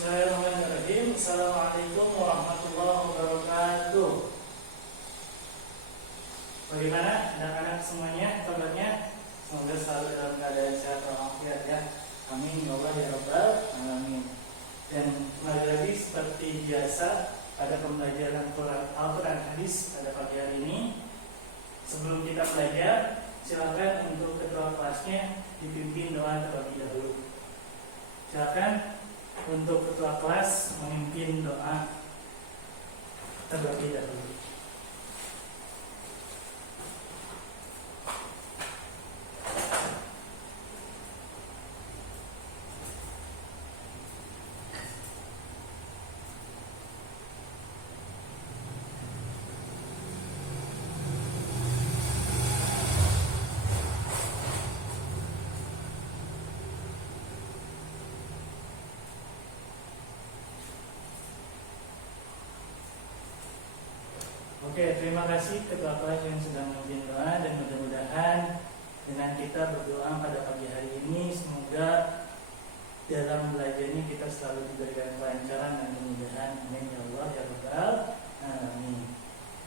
Bismillahirrahmanirrahim. Assalamualaikum warahmatullahi wabarakatuh. Bagaimana anak-anak semuanya kabarnya? Semoga selalu dalam keadaan sehat walafiat ya. Amin ya Allah ya Rabbal alamin. Dan kembali lagi seperti biasa pada pembelajaran Al-Quran hadis pada pagi hari ini. Sebelum kita belajar, silakan untuk ketua kelasnya dipimpin doa terlebih dahulu. Silakan untuk ketua kelas memimpin doa terlebih dahulu. Oke, terima kasih ketua kelas yang sedang memimpin doa, dan mudah-mudahan dengan kita berdoa pada pagi hari ini semoga dalam belajarnya kita selalu diberikan kelancaran dan kemudahan. Amin ya Allah ya Rabbal alamin.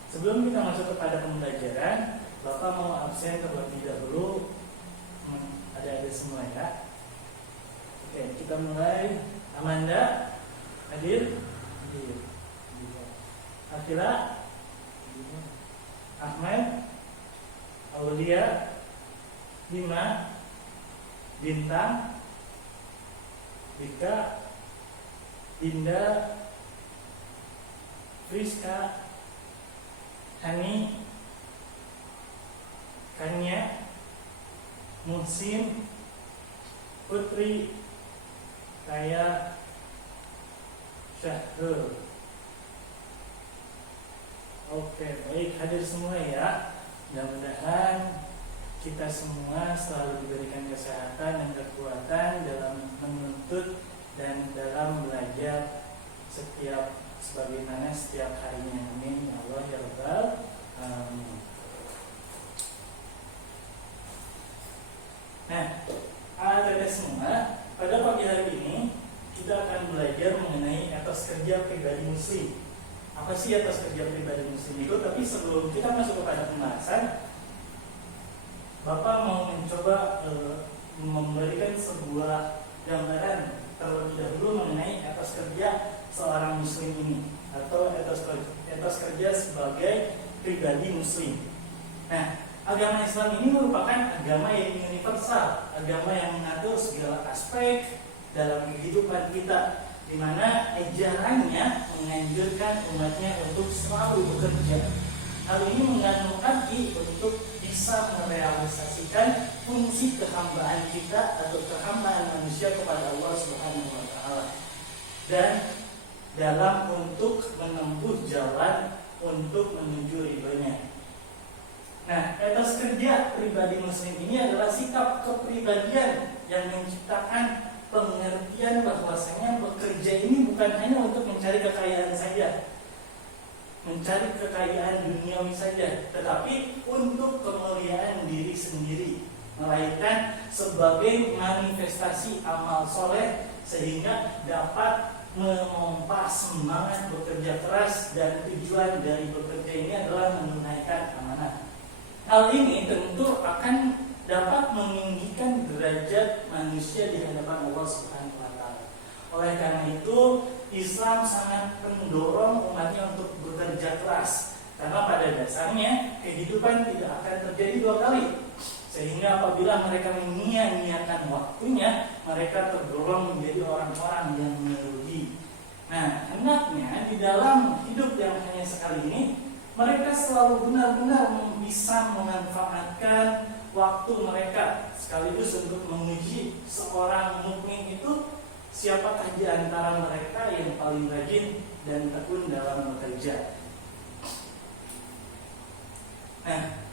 Sebelum kita masuk kepada pembelajaran, Bapak mau absen terlebih dahulu. Ada semua ya. Oke, kita mulai. Amanda hadir? Hadir. Akila, Ahmad, Aulia, Bima, Bintang, Dika, Dinda, Friska, Hani, Kanya, Muhsin, Putri, Kaya, Syahrul. Oke, baik, hadir semua ya. Mudah-mudahan kita semua selalu diberikan kesehatan dan kekuatan dalam menuntut dan dalam belajar sebagaimana setiap harinya. Amin ya Allah ya Rabbal alamin. Nah, ada semua. Pada pagi hari ini kita akan belajar mengenai etos kerja pribadi muslim. Apa sih atas kerja pribadi muslim itu? Tapi sebelum kita masuk kepada pembahasan, Bapak mau mencoba memberikan sebuah gambaran terlebih dahulu mengenai etos kerja seorang muslim ini, atau etos kerja sebagai pribadi muslim. Nah, agama Islam ini merupakan agama yang universal, agama yang mengatur segala aspek dalam kehidupan kita, di mana ajarannya menganjurkan umatnya untuk selalu bekerja. Hal ini mengandung arti untuk bisa merealisasikan fungsi kehambaan kita atau kehambaan manusia kepada Allah Subhanahu wa taala, dan dalam untuk menempuh jalan untuk menuju ridhonya. Nah, etos kerja pribadi muslim ini adalah sikap kepribadian yang menciptakan pengertian bahwasanya bekerja ini bukan hanya untuk mencari kekayaan saja, mencari kekayaan duniawi saja, tetapi untuk kemuliaan diri sendiri, melainkan sebagai manifestasi amal soleh sehingga dapat memompa semangat bekerja keras, dan tujuan dari bekerja ini adalah menunaikan amanah. Hal ini tentu akan dapat meninggikan derajat manusia di hadapan Allah Subhanahu wa taala. Oleh karena itu, Islam sangat mendorong umatnya untuk bekerja keras, karena pada dasarnya kehidupan tidak akan terjadi dua kali. Sehingga apabila mereka menyia-nyiakan waktunya, mereka terdorong menjadi orang-orang yang merugi. Nah, hendaknya di dalam hidup yang hanya sekali ini, mereka selalu benar-benar bisa memanfaatkan waktu mereka sekaligus untuk menguji seorang mukmin itu siapakah di antara mereka yang paling rajin dan tekun dalam bekerja. Nah,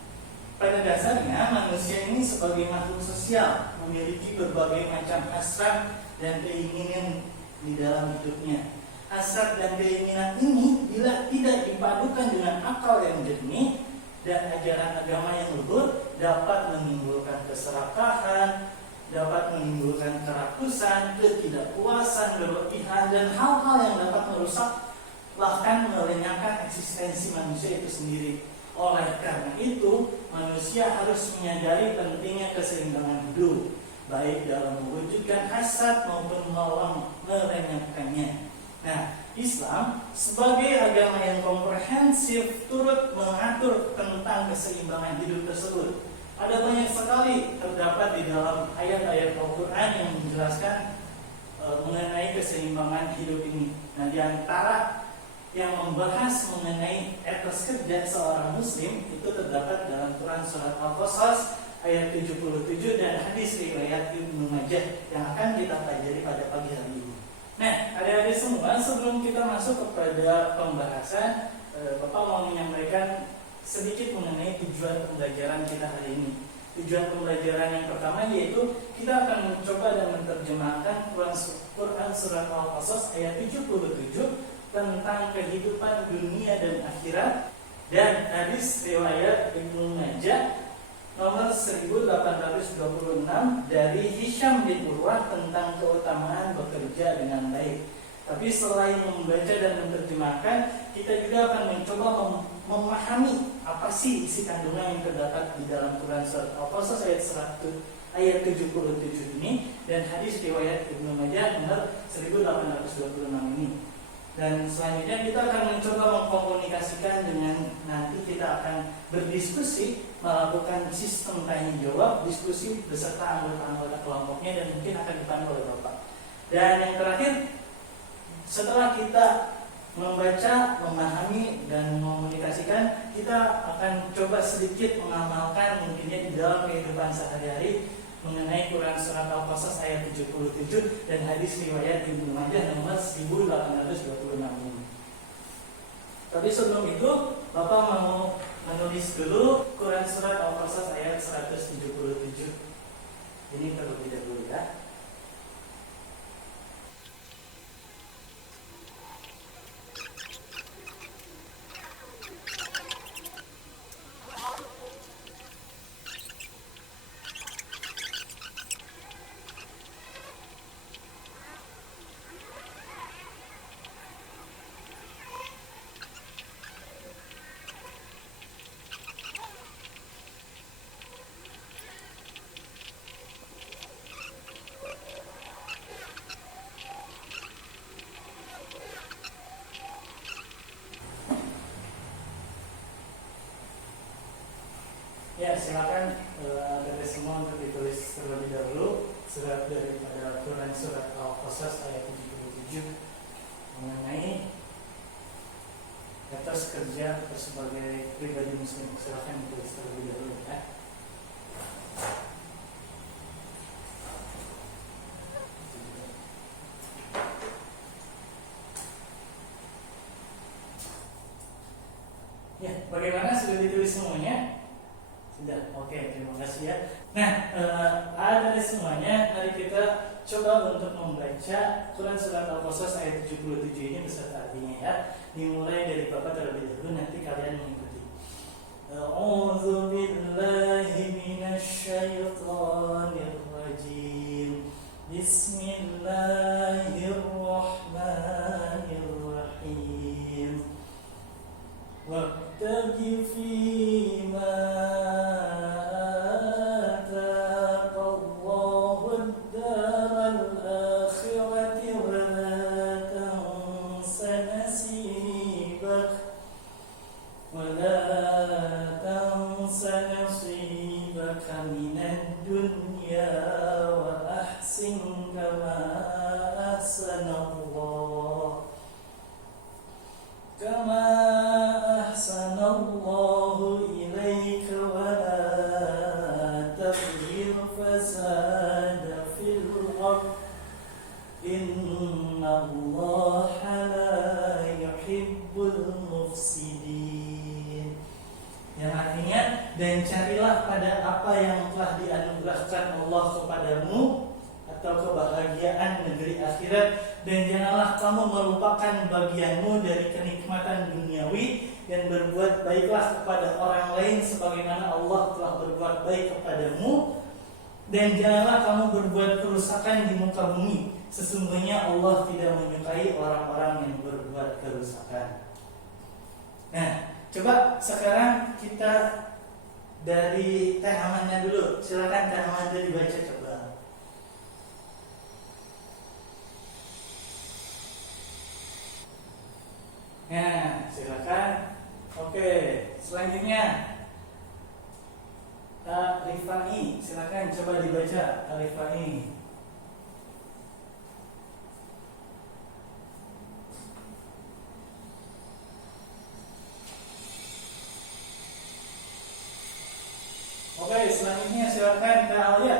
pada dasarnya manusia ini sebagai makhluk sosial memiliki berbagai macam hasrat dan keinginan di dalam hidupnya. Hasrat dan keinginan ini bila tidak dipadukan dengan akal yang jernih dan ajaran agama yang luhur, dapat menimbulkan keserakahan, dapat menimbulkan kerakusan, ketidakpuasan, berlebihan dan hal-hal yang dapat merusak bahkan melenyapkan eksistensi manusia itu sendiri. Oleh karena itu, manusia harus menyadari pentingnya keseimbangan hidup, baik dalam mewujudkan hasad maupun melenyapkannya. Nah, Islam sebagai agama yang komprehensif turut mengatur tentang keseimbangan hidup tersebut. Ada banyak sekali terdapat di dalam ayat-ayat Al-Quran yang menjelaskan mengenai keseimbangan hidup ini. Nah, di antara yang membahas mengenai etos kerja seorang muslim itu terdapat dalam Quran surat Al-Qasas ayat 77 dan hadis riwayat Ibnu Majah yang akan kita pelajari pada pagi hari ini. Nah, adik-adik semua, sebelum kita masuk kepada pembahasan, Bapak mau menyampaikan sedikit mengenai tujuan pembelajaran kita hari ini. Tujuan pembelajaran yang pertama yaitu kita akan mencoba dan menerjemahkan Quran surat Al-Qasas ayat 77 tentang kehidupan dunia dan akhirat, dan hadis riwayat Ibnu Majah nomor 1826 dari Hisham bin Urwah tentang keutamaan bekerja dengan baik. Tapi selain membaca dan menerjemahkan, kita juga akan mencoba memahami apa sih isi kandungan yang terdapat di dalam Quran surat Al-Qasas ayat 77 ini dan hadis riwayat Ibnu Majah nomor 1826 ini. Dan selanjutnya kita akan mencoba mengkomunikasikan dengan, nanti kita akan berdiskusi, melakukan sistem tanya jawab, diskusi beserta anggota-anggota kelompoknya dan mungkin akan dipandu oleh Bapak. Dan yang terakhir, setelah kita membaca, memahami dan mekomunikasikan, kita akan coba sedikit mengamalkan mungkinnya di dalam kehidupan sehari-hari mengenai Quran surat Al-Qasas ayat 77 dan hadis riwayat Ibnu Majah nomor 1826 ini. Tapi sebelum itu, Bapak mau menulis dulu Quran surat Al-Qasas ayat 177. Ini terlebih dahulu ya. Ya, silakan dari semua untuk ditulis terlebih dahulu surat daripada Quran surat Al-Qasas ayat 77 mengenai etos kerja sebagai pribadi muslim. Silakan ditulis terlebih dahulu ya. Ya, bagaimana, sudah ditulis semuanya? Sudah, oke, terima kasih ya. Nah, ada semuanya. Mari kita coba untuk membaca Quran surat Al-Qasas ayat 77 ini beserta artinya ya. Dimulai dari Bapak terlebih dahulu, nanti kalian mengikuti. A'udzu billahi minasy syaithanir rajim. Bismillahirrahmanirrahim. Wabtaghi fima yang artinya, dan carilah pada apa yang telah dianugerahkan Allah kepadamu atau kebahagiaan negeri akhirat, dan janganlah kamu melupakan bagianmu dari kenikmatan duniawi, dan berbuat baiklah kepada orang lain sebagaimana Allah telah berbuat baik kepadamu, dan janganlah kamu berbuat kerusakan di muka bumi, sesungguhnya Allah tidak menyukai orang-orang yang berbuat kerusakan. Nah, coba sekarang kita dari Teh Amanda dulu. Silakan Teh Amanda dibaca coba. Nah, silakan. Oke, selanjutnya Rifai, silakan coba dibaca Rifai. Oke, selanjutnya silakan Kak Alia.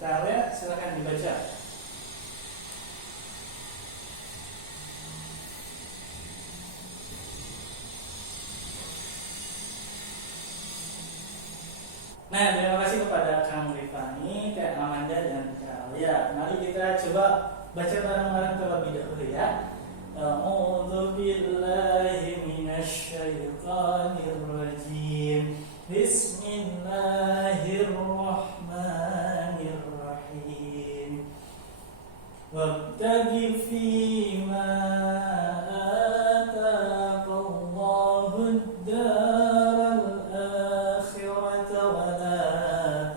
Kak Alia, silakan dibaca. Nah, terima kasih kepada Kang Rifani, Kak Amanda, dan Kak Alia. Mari kita coba baca bareng-bareng terlebih dahulu ya. A'udzu billahi minasy syaithanir rajim. Bismillahirrahmanirrahim. Wabtaghi fima ataqallahu ad-daral akhirata wa la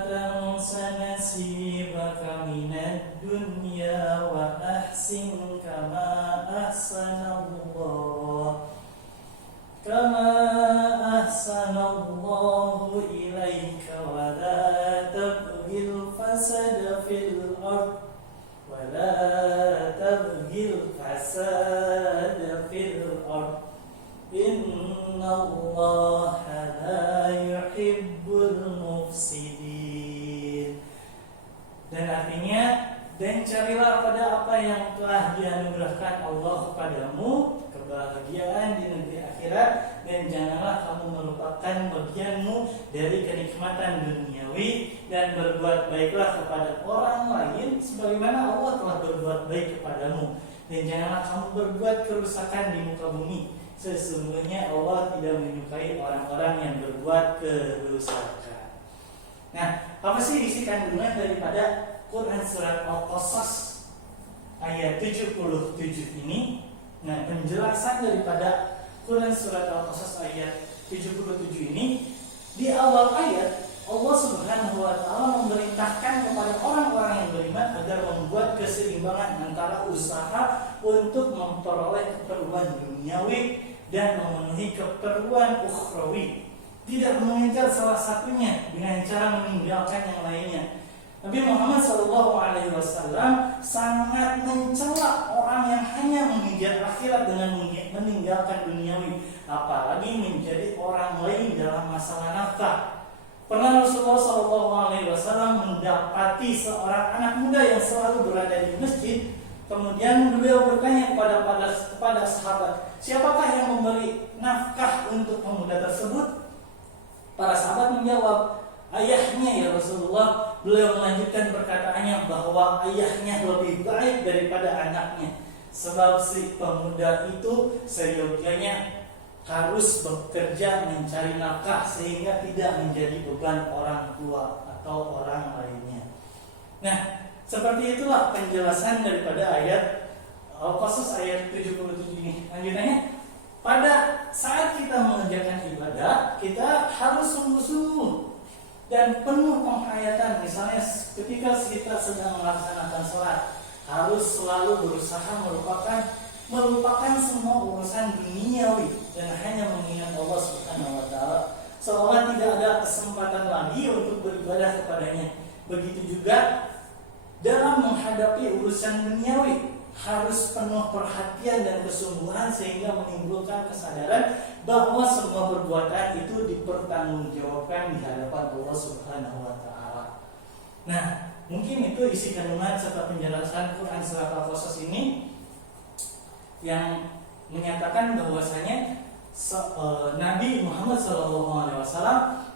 tansa nasibaka minad dunya wa ahsin kama ahsanallahu ilaika wa la tabghil fasada fil ard innallaha la yuhibbul mufsidin. Dan artinya, dan carilah pada apa yang telah dianugerahkan Allah kepadamu, kebahagiaan di negeri akhirat, dan janganlah kamu melupakan bagianmu dari kenikmatan duniawi, dan berbuat baiklah kepada orang lain sebagaimana Allah telah berbuat baik kepadamu, dan janganlah kamu berbuat kerusakan di muka bumi, sesungguhnya Allah tidak menyukai orang-orang yang berbuat kerusakan. Nah, apa sih isi kandungan daripada Quran surat Al-Qasas ayat 77 ini? Nah, penjelasan daripada Quran surat Al-Qasas ayat 77 ini, di awal ayat Allah Subhanahu wa taala memerintahkan kepada orang-orang yang beriman agar membuat keseimbangan antara usaha untuk memperoleh keperluan duniawi dan memenuhi keperluan ukhrawi, tidak mengejar salah satunya dengan cara meninggalkan yang lainnya. Nabi Muhammad SAW sangat mencela orang yang hanya mengejar akhirat dengan meninggalkan duniawi, apalagi menjadi orang lain dalam masalah nafkah. Pernah Rasulullah SAW mendapati seorang anak muda yang selalu berada di masjid. Kemudian beliau bertanya kepada sahabat, siapakah yang memberi nafkah untuk pemuda tersebut? Para sahabat menjawab, ayahnya ya Rasulullah. Beliau melanjutkan perkataannya bahwa ayahnya lebih baik daripada anaknya, sebab si pemuda itu seyogyanya harus bekerja mencari nafkah sehingga tidak menjadi beban orang tua atau orang lainnya. Nah, seperti itulah penjelasan daripada ayat Al-Qasas ayat 77 ini. Lanjutannya, pada saat kita mengerjakan ibadah, kita harus sungguh-sungguh dan penuh penghayatan. Misalnya ketika kita sedang melaksanakan sholat, harus selalu berusaha melupakan semua urusan duniawi dan hanya mengingat Allah Subhanahu wa taala, seolah tidak ada kesempatan lagi untuk beribadah kepadanya. Begitu juga dalam menghadapi urusan duniawi, harus penuh perhatian dan kesungguhan sehingga menimbulkan kesadaran bahwa semua perbuatan itu dipertanggungjawabkan di hadapan Allah Subhanahu wa taala. Nah, mungkin itu isi kandungan serta penjelasan Quran surat Al-Qasas ini yang menyatakan bahwasanya Nabi Muhammad SAW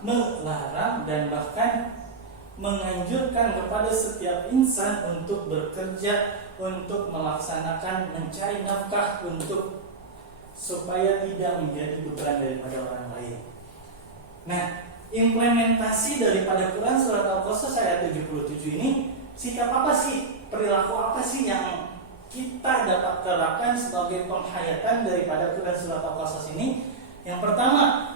melarang dan bahkan menganjurkan kepada setiap insan untuk bekerja, untuk melaksanakan mencari nafkah supaya tidak menjadi beban daripada orang lain. Nah, implementasi daripada Quran surat Al-Qasas ayat 77 ini, sikap apa sih, perilaku apa sih yang kita dapat terapkan sebagai penghayatan daripada Quran surat Al-Qasas ini? Yang pertama,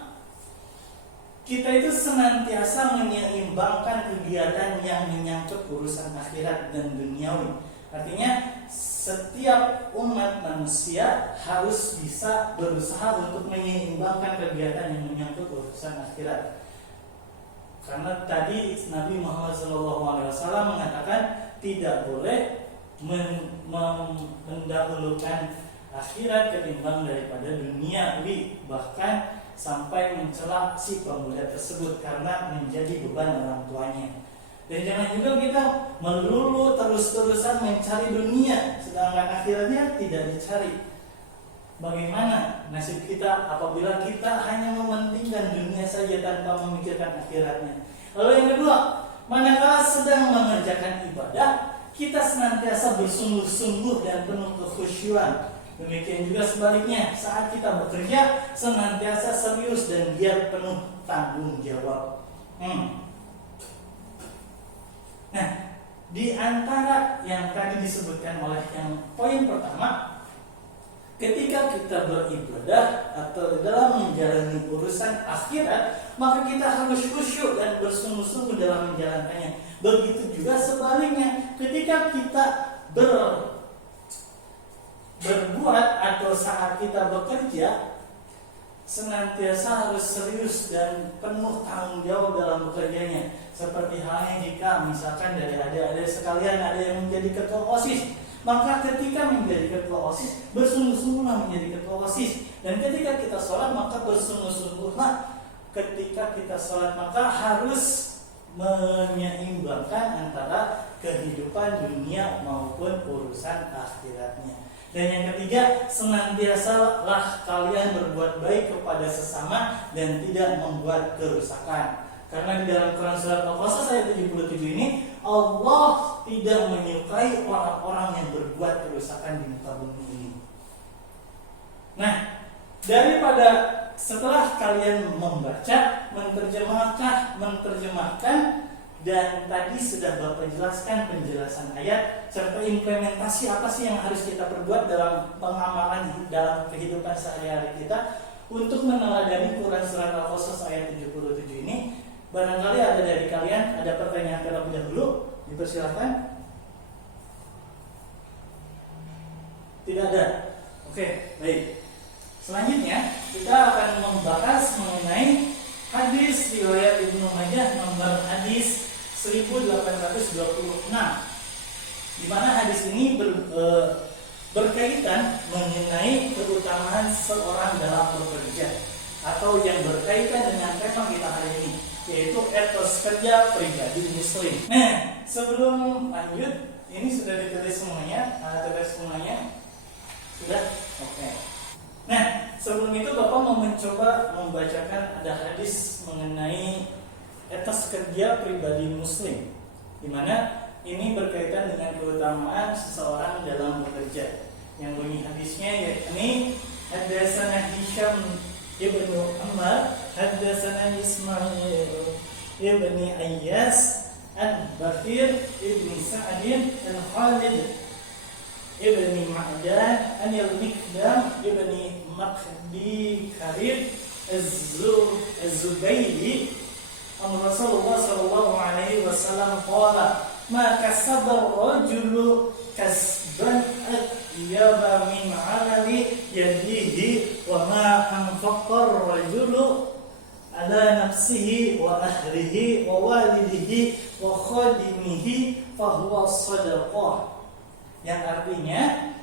kita itu senantiasa menyeimbangkan kegiatan yang menyangkut urusan akhirat dan duniawi. Artinya setiap umat manusia harus bisa berusaha untuk menyeimbangkan kegiatan yang menyangkut urusan akhirat. Karena tadi Nabi Muhammad SAW mengatakan tidak boleh mendahulukan akhirat ketimbang daripada duniawi, bahkan sampai mencela si pemuda tersebut karena menjadi beban orang tuanya. Dan jangan juga kita melulu terus-terusan mencari dunia sedangkan akhiratnya tidak dicari. Bagaimana nasib kita apabila kita hanya mementingkan dunia saja tanpa memikirkan akhiratnya? Lalu yang kedua, manakala sedang mengerjakan ibadah, kita senantiasa bersungguh-sungguh dan penuh kekhusyuan. Demikian juga sebaliknya, saat kita bekerja senantiasa serius dan giat penuh tanggung jawab. Nah, di antara yang tadi disebutkan oleh yang poin pertama, ketika kita beribadah atau dalam menjalani urusan akhirat, maka kita harus khusyuk dan bersungguh-sungguh dalam menjalankannya. Begitu juga sebaliknya, ketika kita berbuat atau saat kita bekerja, senantiasa harus serius dan penuh tanggung jawab dalam bekerjanya. Seperti halnya jika misalkan dari adik-adik sekalian ada yang menjadi ketua OSIS, maka ketika menjadi ketua OSIS, bersungguh-sungguhlah menjadi ketua OSIS. Dan ketika kita sholat, maka bersungguh-sungguhlah ketika kita sholat, maka harus menyeimbangkan antara kehidupan dunia maupun urusan akhiratnya. Dan yang ketiga, senantiasalah kalian berbuat baik kepada sesama dan tidak membuat kerusakan. Karena di dalam Quran surat Al-Qasas ayat 77 ini, Allah tidak menyukai orang-orang yang berbuat kerusakan di muka bumi ini. Nah, daripada setelah kalian membaca, menerjemahkan, dan tadi sudah Bapak jelaskan penjelasan ayat serta implementasi apa sih yang harus kita perbuat dalam pengamalan dalam kehidupan sehari-hari kita untuk meneladani Quran surat Al-Qasas ayat 77 ini. Barangkali ada dari kalian ada pertanyaan terlebih dahulu, dipersilakan. Tidak ada. Oke, baik. Selanjutnya kita akan membahas mengenai hadis riwayat Ibnu Majah nomor hadis 1826, di mana hadis ini berkaitan mengenai keutamaan seorang dalam bekerja atau yang berkaitan dengan tema kita hari ini, yaitu etos kerja pribadi muslim. Nah, sebelum lanjut, ini sudah ditulis semuanya, sudah? Oke. Nah, sebelum itu Bapak mau mencoba membacakan ada hadis mengenai etos kerja pribadi muslim, di mana ini berkaitan dengan keutamaan seseorang dalam bekerja. Yang bunyi hadisnya yakni Haddatsana Hisham ibnu Ammar, Haddatsana Ismail ibni Ayyas, an Bakir ibni Sa'adin, an Khalid ibni Ma'dan, an Al-Mikdam ibni Maqdi Karid Az-Zubaydi, an Rasulullah sallallahu alaihi wasallam qala ma kasaba ar-rajulu kasban atyaba min 'amali yadihi wa ma anfaqa ar-rajulu ala nafsihi wa ahlihi wa walidihi wa khadimihi fa huwa shadaqah. Yang artinya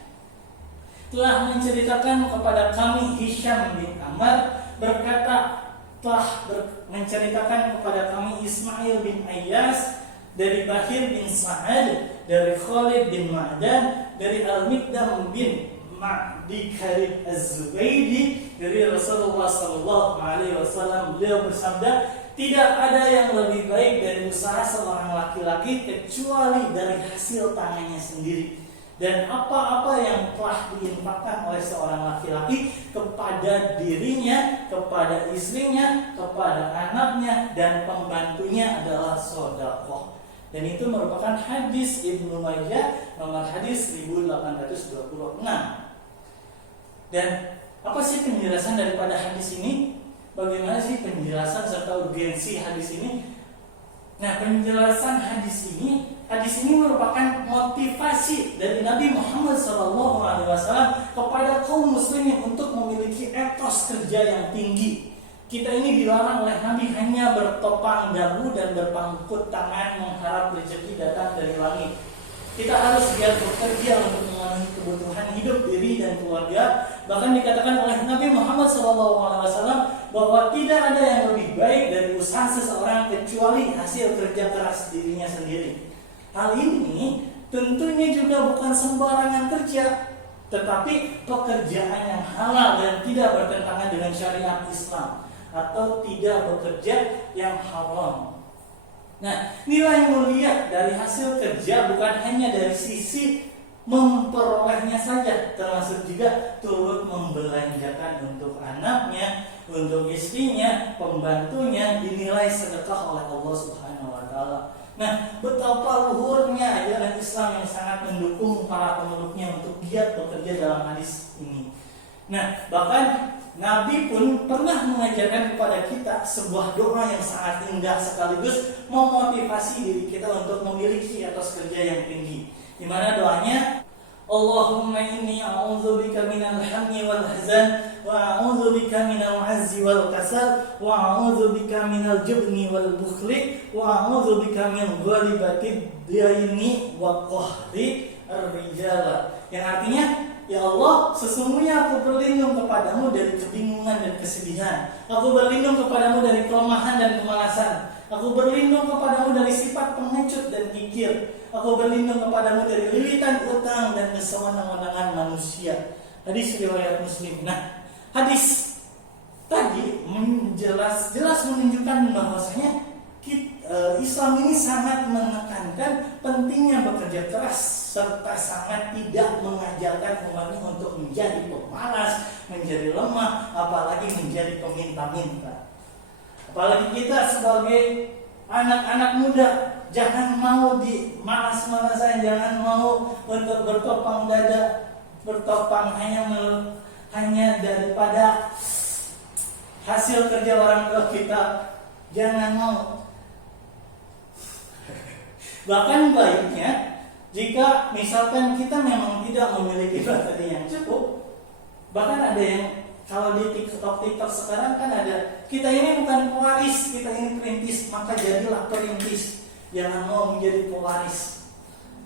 telah menceritakan kepada kami Hisham bin Ammar berkata, telah menceritakan kepada kami Ismail bin Ayyas dari Bakir bin Sa'ad, dari Khalid bin Ma'dan, dari Al-Mikdam bin Ma'di Karid Az-Zubaydi, dari Rasulullah sallallahu alaihi wasallam. Beliau bersabda, tidak ada yang lebih baik dari usaha seorang laki-laki kecuali dari hasil tangannya sendiri. dan apa-apa yang telah diinfakkan oleh seorang laki-laki kepada dirinya, kepada istrinya, kepada anaknya, dan pembantunya adalah sedekah. Dan itu merupakan hadis Ibnu Majah nomor hadis 1826. Dan apa sih penjelasan daripada hadis ini? Bagaimana sih penjelasan serta urgensi hadis ini? Nah, penjelasan hadis ini merupakan motivasi dari Nabi Muhammad SAW kepada kaum muslimin untuk memiliki etos kerja yang tinggi. Kita ini dilarang oleh Nabi hanya bertopang dagu dan berpangku tangan mengharap rezeki datang dari langit. Kita harus giat bekerja untuk memenuhi kebutuhan hidup diri dan keluarga. Bahkan dikatakan oleh Nabi Muhammad SAW bahwa tidak ada yang lebih baik dari usaha seseorang kecuali hasil kerja keras dirinya sendiri. Hal ini tentunya juga bukan sembarangan kerja, tetapi pekerjaan yang halal dan tidak bertentangan dengan syariat Islam, atau tidak bekerja yang haram. Nah, nilai mulia dari hasil kerja bukan hanya dari sisi memperolehnya saja, termasuk juga turut membelanjakan untuk anaknya, untuk istrinya, pembantunya, dinilai sedekah oleh Allah Subhanahu wa taala. Nah, betapa luhurnya ajaran Islam yang sangat mendukung para pemeluknya untuk giat bekerja dalam hadis ini. Nah, bahkan Nabi pun pernah mengajarkan kepada kita sebuah doa yang sangat indah sekaligus memotivasi diri kita untuk memiliki etos kerja yang tinggi. Di mana doanya, Allahumma inni a'udzubika minal hammi wal hazan wa a'udzubika minal 'azzi wal kasal wa a'udzubika minal jubni wal bukhli wa a'udzubika min ghalibatid daini wa qahri ar-rijala. Yang artinya, ya Allah, sesungguhnya aku berlindung kepadamu dari kebingungan dan kesedihan. Aku berlindung kepadamu dari kelemahan dan kemalasan. Aku berlindung kepadamu dari sifat pengecut dan kikir. Aku berlindung kepadamu dari lilitan utang dan kesewenang-wenangan manusia. Hadis riwayat Muslim. Nah, hadis tadi jelas menunjukkan bahwasanya Islam ini sangat menekankan pentingnya bekerja keras serta sangat tidak mengajarkan umatnya untuk menjadi pemalas, menjadi lemah, apalagi menjadi peminta-minta. Apalagi kita sebagai anak-anak muda, jangan mau dimalas-malasan, jangan mau untuk bertopang dada, bertopang hanya daripada hasil kerja orang tua kita. Jangan mau. Bahkan baiknya, jika misalkan kita memang tidak memiliki materi yang cukup, bahkan ada yang kalau di TikTok sekarang kan ada, kita ini bukan pewaris, kita ini perintis, maka jadilah perintis, jangan mau menjadi pewaris.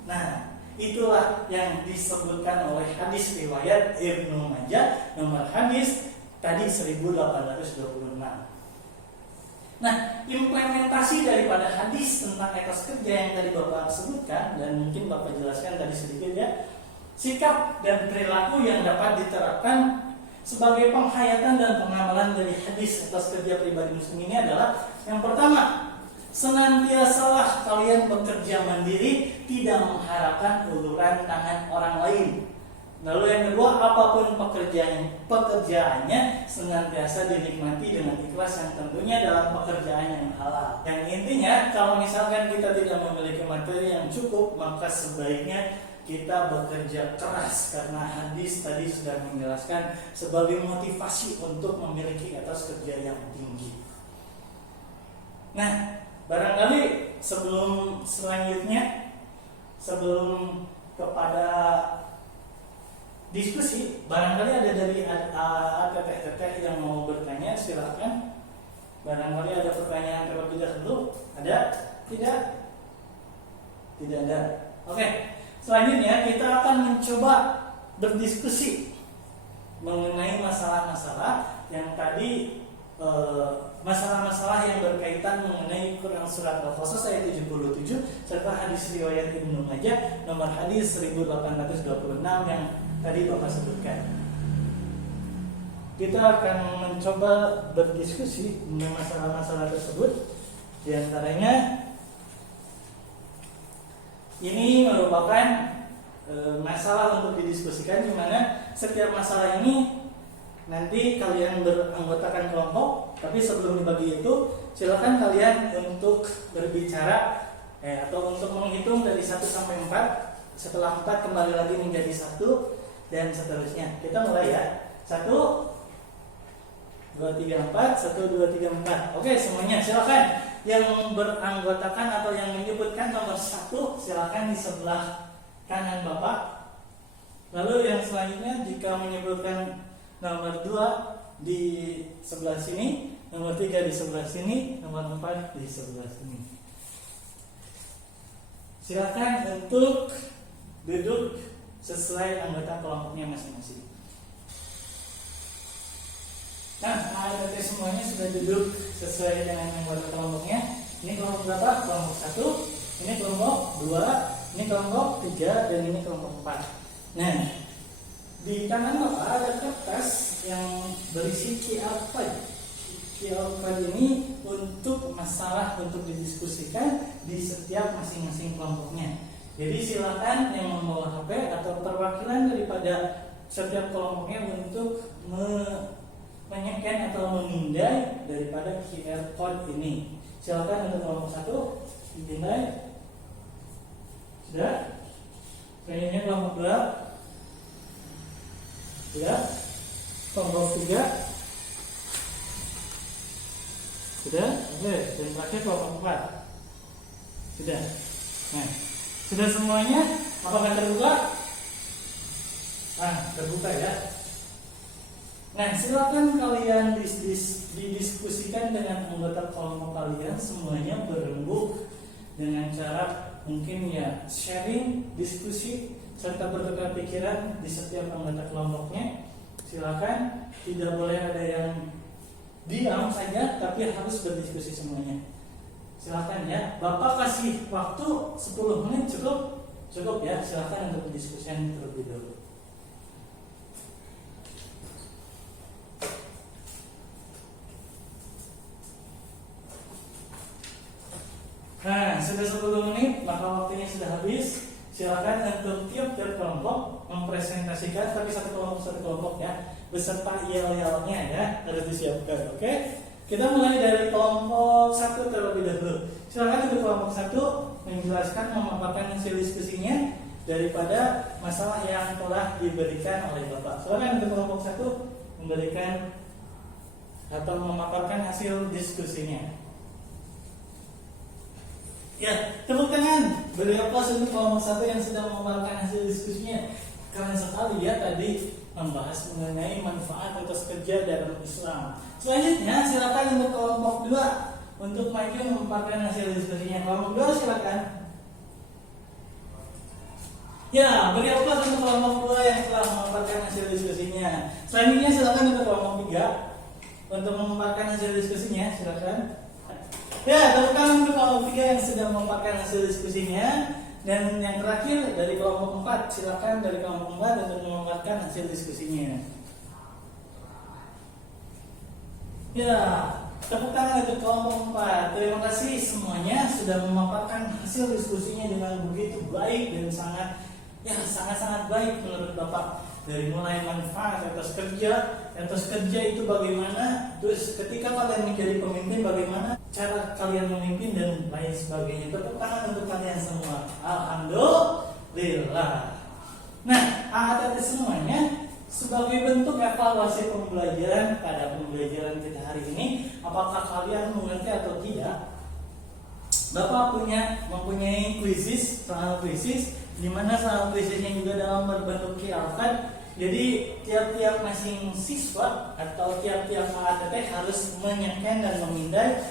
Nah, itulah yang disebutkan oleh hadis riwayat Ibnu Majah nomor hadis tadi 1826. Nah, implementasi daripada hadis tentang etos kerja yang tadi Bapak sebutkan, dan mungkin Bapak jelaskan tadi sedikit ya, sikap dan perilaku yang dapat diterapkan sebagai penghayatan dan pengamalan dari hadis etos kerja pribadi muslim ini adalah, yang pertama, senantiasalah kalian bekerja mandiri, tidak mengharapkan uluran tangan orang lain. Lalu yang kedua, apapun pekerjaannya senantiasa dinikmati dengan ikhlas yang tentunya dalam pekerjaan yang halal. Yang intinya, kalau misalkan kita tidak memiliki materi yang cukup, maka sebaiknya kita bekerja keras, karena hadis tadi sudah menjelaskan sebagai motivasi untuk memiliki etos kerja yang tinggi. Nah, barangkali sebelum kepada diskusi, barangkali ada dari teteh yang mau bertanya, silakan. Barangkali ada pertanyaan terlebih dahulu. Ada? Tidak? Tidak ada. Oke. Selanjutnya kita akan mencoba berdiskusi mengenai masalah-masalah yang tadi, masalah-masalah yang berkaitan mengenai Quran surat Al-Qasas ayat 77 serta hadis riwayat Ibnu Majah nomor hadis 1826 yang tadi Bapak sebutkan. Kita akan mencoba berdiskusi mengenai masalah-masalah tersebut. Di antaranya, ini merupakan masalah untuk didiskusikan, di mana setiap masalah ini nanti kalian beranggotakan kelompok, tapi sebelum dibagi itu silakan kalian untuk berbicara atau untuk menghitung dari 1 sampai 4. Setelah 4 kembali lagi menjadi 1 dan seterusnya. Kita mulai ya. 1 2 3 4, 1 2 3 4. Oke, semuanya silakan. Yang beranggotakan atau yang menyebutkan nomor 1 silakan di sebelah kanan Bapak. Lalu yang selanjutnya jika menyebutkan nomor 2 di sebelah sini, nomor 3 di sebelah sini, nomor 4 di sebelah sini. Silakan untuk duduk sesuai anggota kelompoknya masing-masing. Nah, ATT semuanya sudah duduk sesuai dengan anggota kelompoknya. Ini kelompok berapa? Kelompok 1, ini kelompok 2, ini kelompok 3, dan ini kelompok 4. Nah, di kanan Bapak ada kertas yang berisi QR code. QR code ini untuk masalah untuk didiskusikan di setiap masing-masing kelompoknya. Jadi silakan yang membawa HP atau perwakilan daripada setiap kelompoknya untuk menyekan atau memindai daripada QR code ini. Silakan untuk kelompok 1 dipindai. Sudah? Selanjutnya kelompok 2. Sudah? Kelompok 3. Sudah? Oke, dan terakhir kelompok 4. Sudah. Nah, sudah semuanya? Apakah terbuka? Terbuka ya. Nah, silakan kalian didiskusikan dengan anggota kelompok kalian semuanya berembuk dengan cara mungkin ya sharing, diskusi, serta bertukar pikiran di setiap anggota kelompoknya. Silakan, tidak boleh ada yang diam saja, tapi harus berdiskusi semuanya. Silakan ya, Bapak kasih waktu 10 menit cukup? Cukup ya, silakan untuk berdiskusi terlebih dahulu. Nah, sudah 10 menit, maka waktunya sudah habis. Silakan untuk tiap-tiap kelompok mempresentasikan, tapi satu kelompok ya, beserta yel-yelnya ya, harus disiapkan. Oke? Kita mulai dari kelompok 1 terlebih dahulu. Silakan untuk kelompok 1 menjelaskan, memaparkan hasil diskusinya daripada masalah yang telah diberikan oleh Bapak. Silakan untuk kelompok 1 memberikan atau memaparkan hasil diskusinya. Ya, tepuk tangan. Beri aplaus untuk kelompok 1 yang sudah memaparkan hasil diskusinya. Keren sekali ya tadi membahas mengenai manfaat atas kerja dalam Islam. Selanjutnya silakan untuk kelompok 2 untuk maju memaparkan hasil diskusinya. Kelompok 2 silakan. Ya, beri aplaus untuk kelompok 2 yang telah memaparkan hasil diskusinya. Selanjutnya silakan untuk kelompok 3 untuk memaparkan hasil diskusinya. Silakan. Ya, tepuk tangan untuk kelompok 3 yang sudah memaparkan hasil diskusinya. Dan yang terakhir dari kelompok 4, silakan dari kelompok 4 untuk memaparkan hasil diskusinya. Ya, tepuk tangan untuk kelompok 4. Terima kasih semuanya sudah memaparkan hasil diskusinya dengan begitu baik dan sangat baik menurut Bapak. Dari mulai manfaat atas kerja itu bagaimana, terus ketika kalian menjadi pemimpin bagaimana cara kalian memimpin dan lain sebagainya. Tepuk tangan untuk kalian semua. Alhamdulillah. Nah, ATT semuanya sebagai bentuk evaluasi pembelajaran pada pembelajaran kita hari ini, apakah kalian mengerti atau tidak? Bapak mempunyai kuisis, soal kuisis, di mana soal kuisisnya juga dalam berbentuk QR code. Jadi tiap-tiap masing siswa atau tiap-tiap ATT harus menyekan dan memindai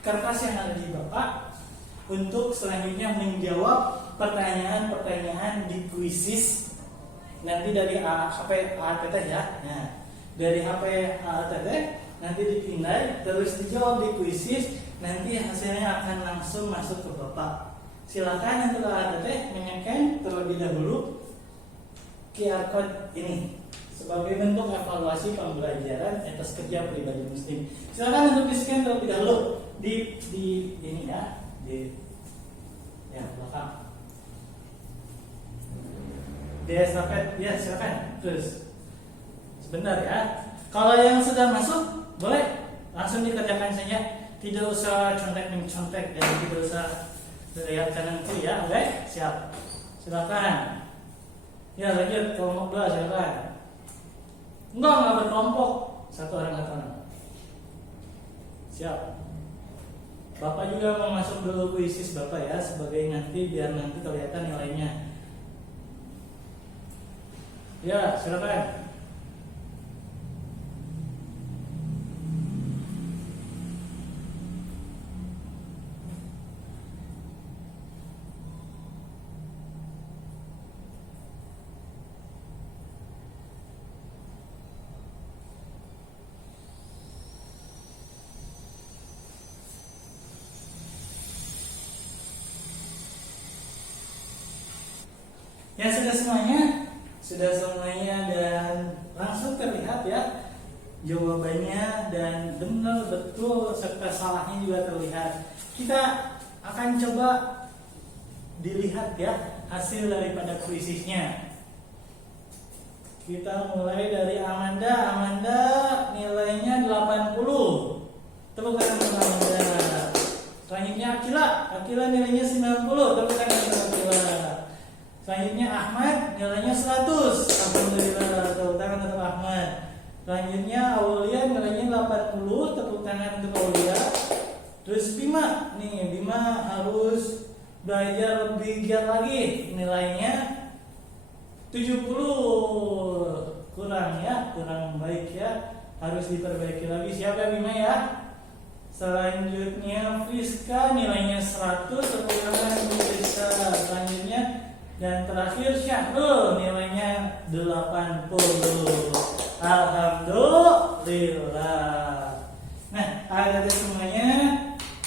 kertas yang ada di Bapak untuk selanjutnya menjawab pertanyaan-pertanyaan di kuisis nanti dari HP ATT ya. Nah, dari HP ATT nanti dipindai terus dijawab di kuisis, nanti hasilnya akan langsung masuk ke Bapak. Silakan untuk ATT menyekan terlebih dahulu QR code ini sebagai bentuk evaluasi pembelajaran atas kerja pribadi muslim. Silakan untuk di-scan terlebih dahulu di ini ya, di belakang. Dia estafet, ya silakan. Terus sebentar ya. Kalau yang sudah masuk, boleh langsung dikerjakan saja. Tidak usah contek mencontek dan tidak usah lihat kanan kiri ya. Oke, siap. Silakan. Ya lanjut kelompok 2 silakan. Enggak berkelompok. Satu orang. Siap. Bapak juga mau masuk dulu kuisis Bapak ya, sebagai nanti biar nanti kelihatan nilainya. Ya, silakan. Ya sudah semuanya dan langsung terlihat ya jawabannya dan benar betul serta salahnya juga terlihat. Kita akan coba dilihat ya hasil daripada kuisisnya. Kita mulai dari Amanda nilainya 80. Tepuk tangan untuk Amanda. Selanjutnya Akila nilainya 90. Tepuk tangan untuk Akila. Selanjutnya Ahmad nilainya 100. Alhamdulillah, tepuk tangan untuk Ahmad. Selanjutnya Aulia nilainya 80. Tepuk tangan untuk Aulia. Terus Bima harus belajar lebih giat lagi. Nilainya 70. Kurang baik ya. Harus diperbaiki lagi. Siapa Bima ya? Selanjutnya Friska nilainya 100. Tepuk tangan untuk Friska. Selanjutnya dan terakhir Syahrul nilainya 80. Alhamdulillah. Nah, adik-adik semuanya,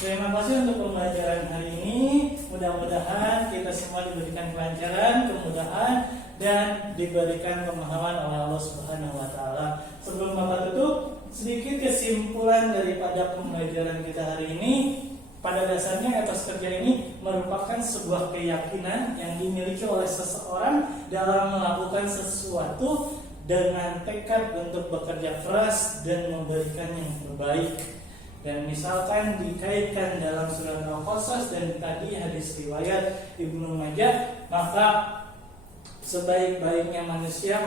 terima kasih untuk pembelajaran hari ini. Mudah-mudahan kita semua diberikan kelancaran, kemudahan, dan diberikan pemahaman oleh Allah Subhanahu wa taala. Sebelum Bapak tutup, sedikit kesimpulan daripada pembelajaran kita hari ini. Pada dasarnya etos kerja ini merupakan sebuah keyakinan yang dimiliki oleh seseorang dalam melakukan sesuatu dengan tekad untuk bekerja keras dan memberikan yang terbaik. Dan misalkan dikaitkan dalam surat Al-Qasas dan tadi hadis riwayat Ibnu Majah, maka sebaik-baiknya manusia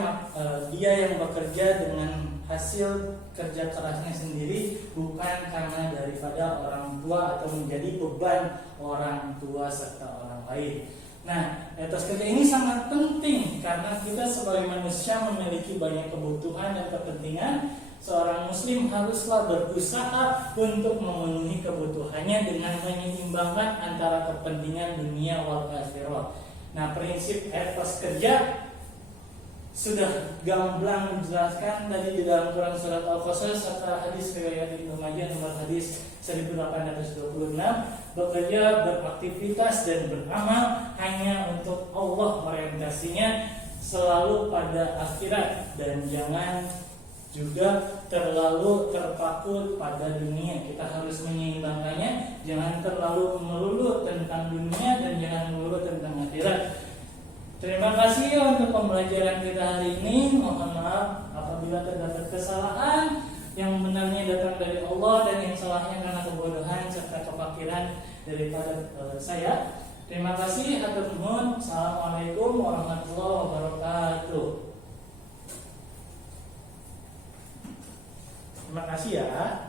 dia yang bekerja dengan hasil kerja kerasnya sendiri, bukan karena daripada orang tua atau menjadi beban orang tua serta orang lain. Nah, etos kerja ini sangat penting karena kita sebagai manusia memiliki banyak kebutuhan dan kepentingan. Seorang muslim haruslah berusaha untuk memenuhi kebutuhannya dengan menyeimbangkan antara kepentingan dunia wal akhirah. Nah, prinsip etos kerja sudah gamblang dijelaskan tadi di dalam Quran surat Al-Qasas serta hadis riwayat Ibnu Majah nomor hadis 1826, bekerja, beraktivitas dan beramal hanya untuk Allah, orientasinya selalu pada akhirat dan jangan juga terlalu terpaku pada dunia. Kita harus menyeimbangkannya, jangan terlalu melulu tentang dunia dan jangan melulu tentang akhirat. Terima kasih untuk pembelajaran kita hari ini. Mohon maaf apabila terdapat kesalahan. Yang benarnya datang dari Allah dan yang salahnya karena kebodohan serta kefakiran daripada saya. Terima kasih. Hatur nuhun. Assalamualaikum warahmatullahi wabarakatuh. Terima kasih ya.